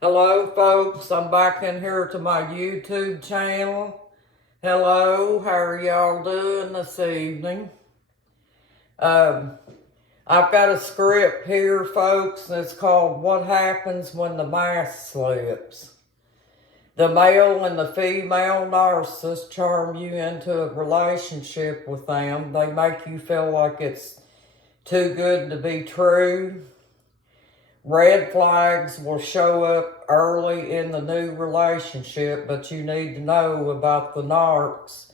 Hello folks, I'm back in here to my YouTube channel. Hello, how are y'all doing this evening? Um, I've got a script here folks, and it's called What Happens When the Mask Slips. The male and the female narcissist charm you into a relationship with them. They make you feel like it's too good to be true. Red flags will show up early in the new relationship, but you need to know about the narcs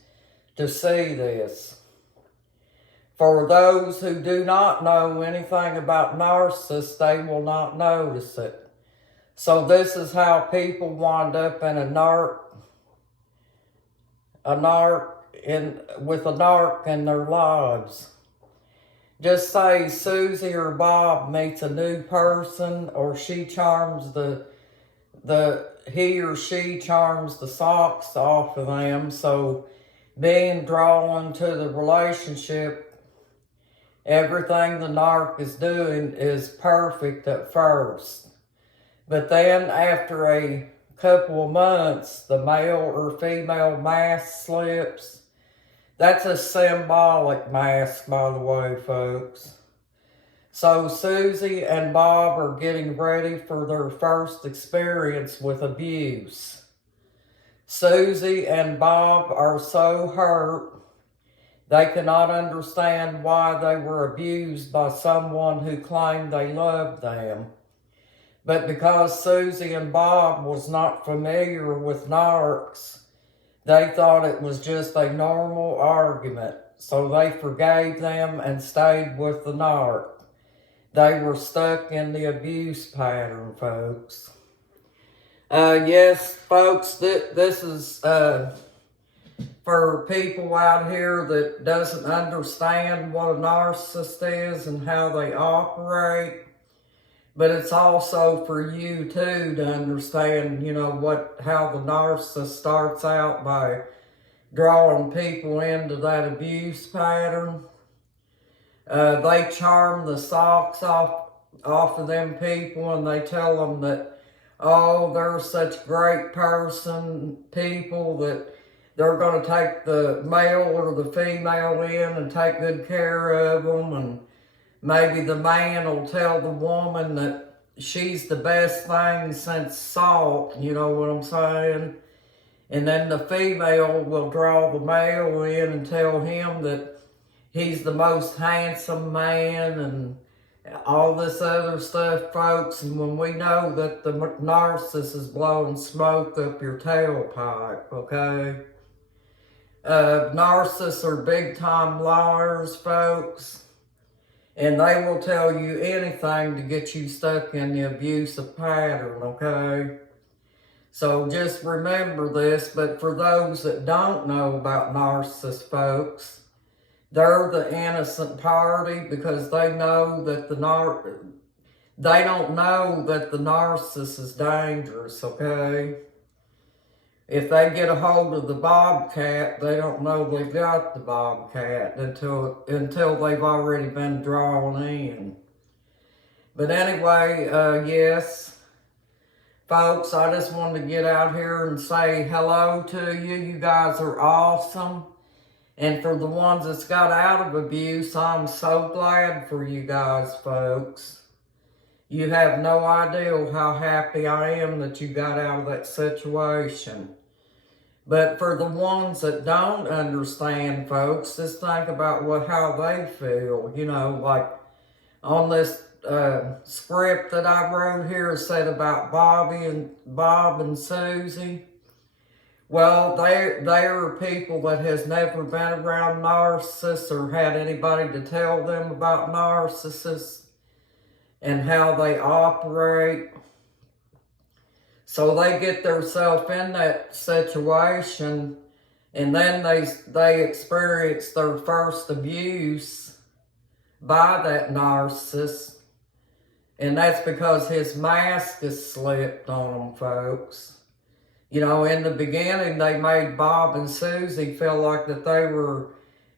to see this. For those who do not know anything about narcissists, they will not notice it. So this is how people wind up in with a narc in their lives. Just say Susie or Bob meets a new person, or she charms he or she charms the socks off of them. So being drawn to the relationship, everything the narc is doing is perfect at first. But then after a couple of months, the male or female mask slips. That's a symbolic mask, by the way, folks. So Susie and Bob are getting ready for their first experience with abuse. Susie and Bob are so hurt, they cannot understand why they were abused by someone who claimed they loved them. But because Susie and Bob was not familiar with narcs, they thought it was just a normal argument, so they forgave them and stayed with the narc. They were stuck in the abuse pattern, folks. Yes, folks, this is for people out here that doesn't understand what a narcissist is and how they operate. But it's also for you too to understand, how the narcissist starts out by drawing people into that abuse pattern. They charm the socks off of them people, and they tell them that, oh, they're such great people that they're going to take the male or the female in and take good care of them, and maybe the man will tell the woman that she's the best thing since salt, you know what I'm saying? And then the female will draw the male in and tell him that he's the most handsome man and all this other stuff, folks. And when we know that the narcissist is blowing smoke up your tailpipe, okay? Narcissists are big-time liars, folks. And they will tell you anything to get you stuck in the abusive pattern, okay? So just remember this. But for those that don't know about narcissists, folks, they're the innocent party because they know that they don't know that the narcissist is dangerous, okay? If they get a hold of the bobcat, they don't know they've got the bobcat until they've already been drawn in. But anyway, yes, folks, I just wanted to get out here and say hello to you. You guys are awesome. And for the ones that's got out of abuse, I'm so glad for you guys, folks. You have no idea how happy I am that you got out of that situation. But for the ones that don't understand, folks, just think about how they feel. Like on this script that I wrote here, it said about Bob and Susie. Well, they are people that has never been around narcissists or had anybody to tell them about narcissists and how they operate. So they get themselves in that situation, and then they experience their first abuse by that narcissist, and that's because his mask is slipped on them, folks. In the beginning, they made Bob and Susie feel like that they were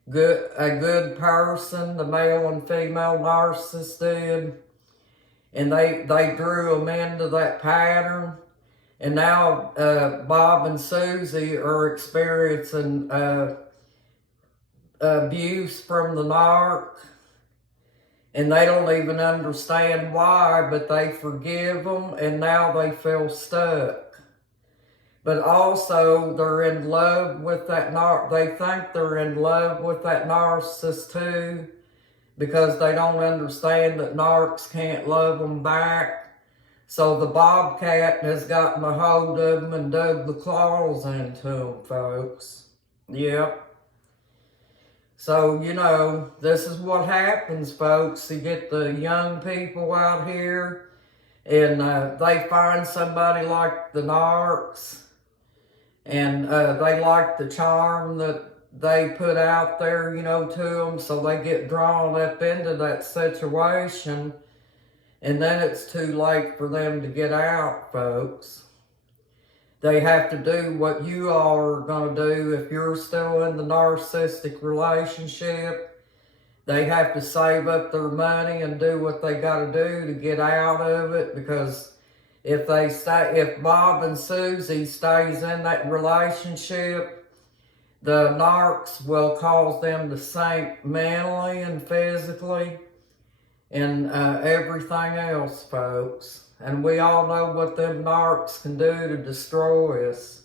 a good person, the male and female narcissist did. and they drew them into that pattern. And now Bob and Susie are experiencing abuse from the narc, and they don't even understand why, but they forgive them, and now they feel stuck. But also, they're in love with that they think they're in love with that narcissist too, because they don't understand that narcs can't love them back. So the bobcat has gotten a hold of them and dug the claws into them, folks. Yep. So, you know, this is what happens, folks. You get the young people out here, and they find somebody like the narcs, and they like the charm that they put out there, you know, to them, so they get drawn up into that situation, and then it's too late for them to get out, folks. They have to do what you all are going to do if you're still in the narcissistic relationship. They have to save up their money and do what they got to do to get out of it, because if Bob and Susie stays in that relationship, the narcs will cause them to sink mentally and physically and everything else, folks. And we all know what them narcs can do to destroy us.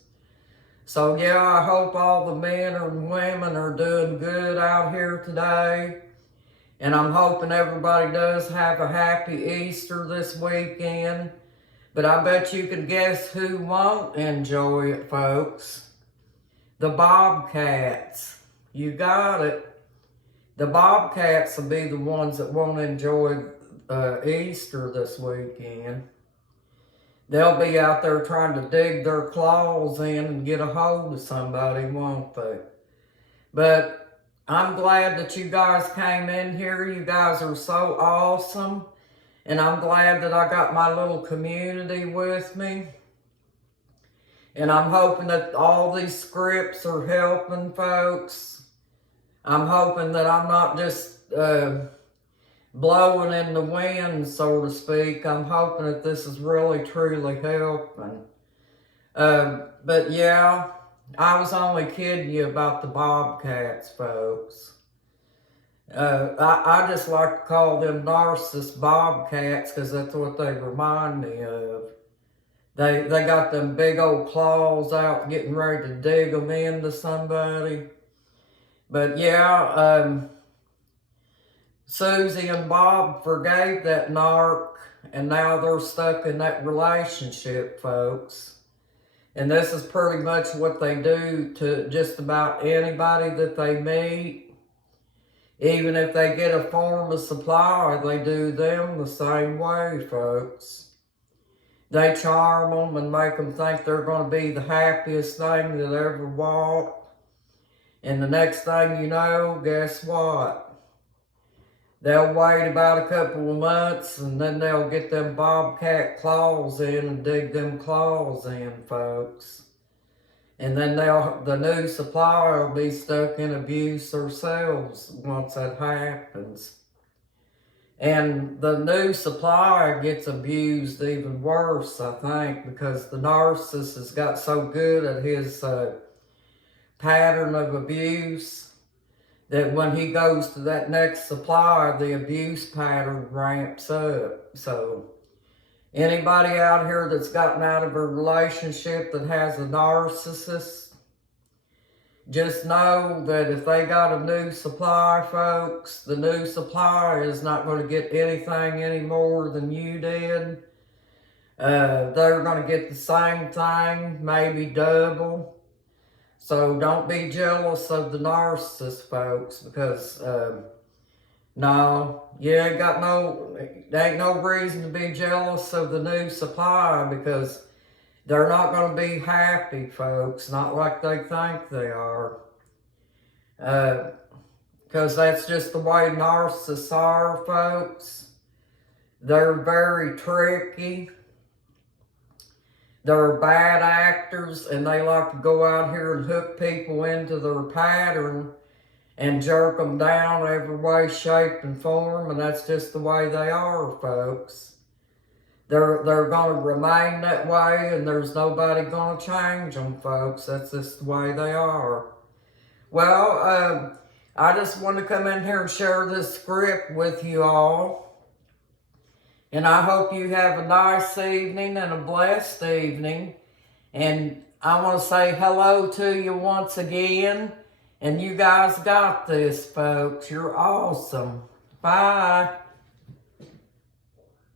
So yeah, I hope all the men and women are doing good out here today. And I'm hoping everybody does have a happy Easter this weekend. But I bet you can guess who won't enjoy it, folks. The bobcats. You got it. The bobcats will be the ones that won't enjoy Easter this weekend. They'll be out there trying to dig their claws in and get a hold of somebody, won't they? But I'm glad that you guys came in here. You guys are so awesome. And I'm glad that I got my little community with me. And I'm hoping that all these scripts are helping, folks. I'm hoping that I'm not just blowing in the wind, so to speak. I'm hoping that this is really, truly helping. But yeah, I was only kidding you about the bobcats, folks. I just like to call them narcissist bobcats because that's what they remind me of. They got them big old claws out getting ready to dig them into somebody. But yeah, Susie and Bob forgave that narc, and now they're stuck in that relationship, folks. And this is pretty much what they do to just about anybody that they meet. Even if they get a form of supply, they do them the same way, folks. They charm them and make them think they're going to be the happiest thing that ever walked. And the next thing you know, guess what? They'll wait about a couple of months, and then they'll get them bobcat claws in and dig them claws in, folks. And then the new supplier will be stuck in abuse themselves once that happens. And the new supplier gets abused even worse, I think, because the narcissist has got so good at his pattern of abuse that when he goes to that next supplier, the abuse pattern ramps up. So anybody out here that's gotten out of a relationship that has a narcissist, just know that if they got a new supplier, folks, the new supplier is not going to get anything any more than you did. They're going to get the same thing, maybe double. So don't be jealous of the narcissist, folks, because no, you ain't there ain't no reason to be jealous of the new supplier, because they're not going to be happy, folks, not like they think they are. Because that's just the way narcissists are, folks. They're very tricky. They're bad actors, and they like to go out here and hook people into their pattern and jerk them down every way, shape, and form, and that's just the way they are, folks. they're going to remain that way, and there's nobody going to change them, folks. That's just the way they are. Well, I just want to come in here and share this script with you all. And I hope you have a nice evening and a blessed evening. And I want to say hello to you once again. And you guys got this, folks. You're awesome. Bye.